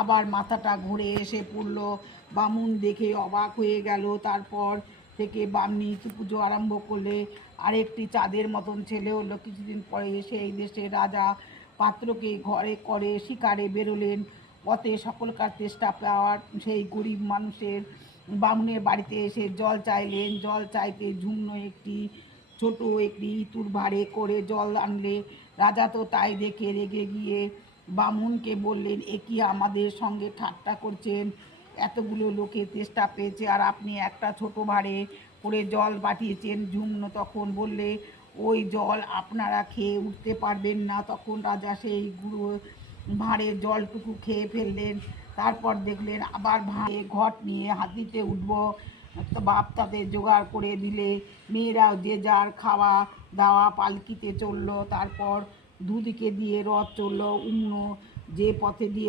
আবার মাথাটা ঘুরে এসে পড়ল। বামুন দেখে অবাক হয়ে গেল। তারপর থেকে বামনি পুজো আরম্ভ করলে। আরেকটি চাঁদের মতন ছেলে হলো। কিছুদিন পরে এসে এই দেশের রাজা পাত্রকে ঘরে করে শিকারে বেরোলেন। পথে সকলকার চেষ্টা পাওয়ার সেই গরিব মানুষের বামুনের বাড়িতে এসে জল চাইলেন। জল চাইতে ঝুমনো একটি ইতুর ভাড়ে করে জল আনলে। রাজা তো তাই দেখে রেগে গিয়ে বামুনকে বললেন, এ কি আমাদের সঙ্গে ঠাট্টা করছেন? এতগুলো লোকে চেষ্টা পেয়েছে আর আপনি একটা ছোট ভাড়ে করে জল পাঠিয়েছেন। ঝুমনো তখন বললে, ওই জল আপনারা খেয়ে উঠতে পারবেন না। তখন রাজা সেই গুঁড়ো ভাঁড়ের জলটুকু খেয়ে ফেললেন। তারপর দেখলেন আবার ভাঁড়ে ঘট নিয়ে হাতিতে উঠব। বাপ তাদের জোগাড় করে দিলে। মেয়েরাও যে যার খাওয়া দাওয়া পালকিতে চলল। তারপর দুদিকে দিয়ে রথ চলল। অন্য যে পথে দিয়ে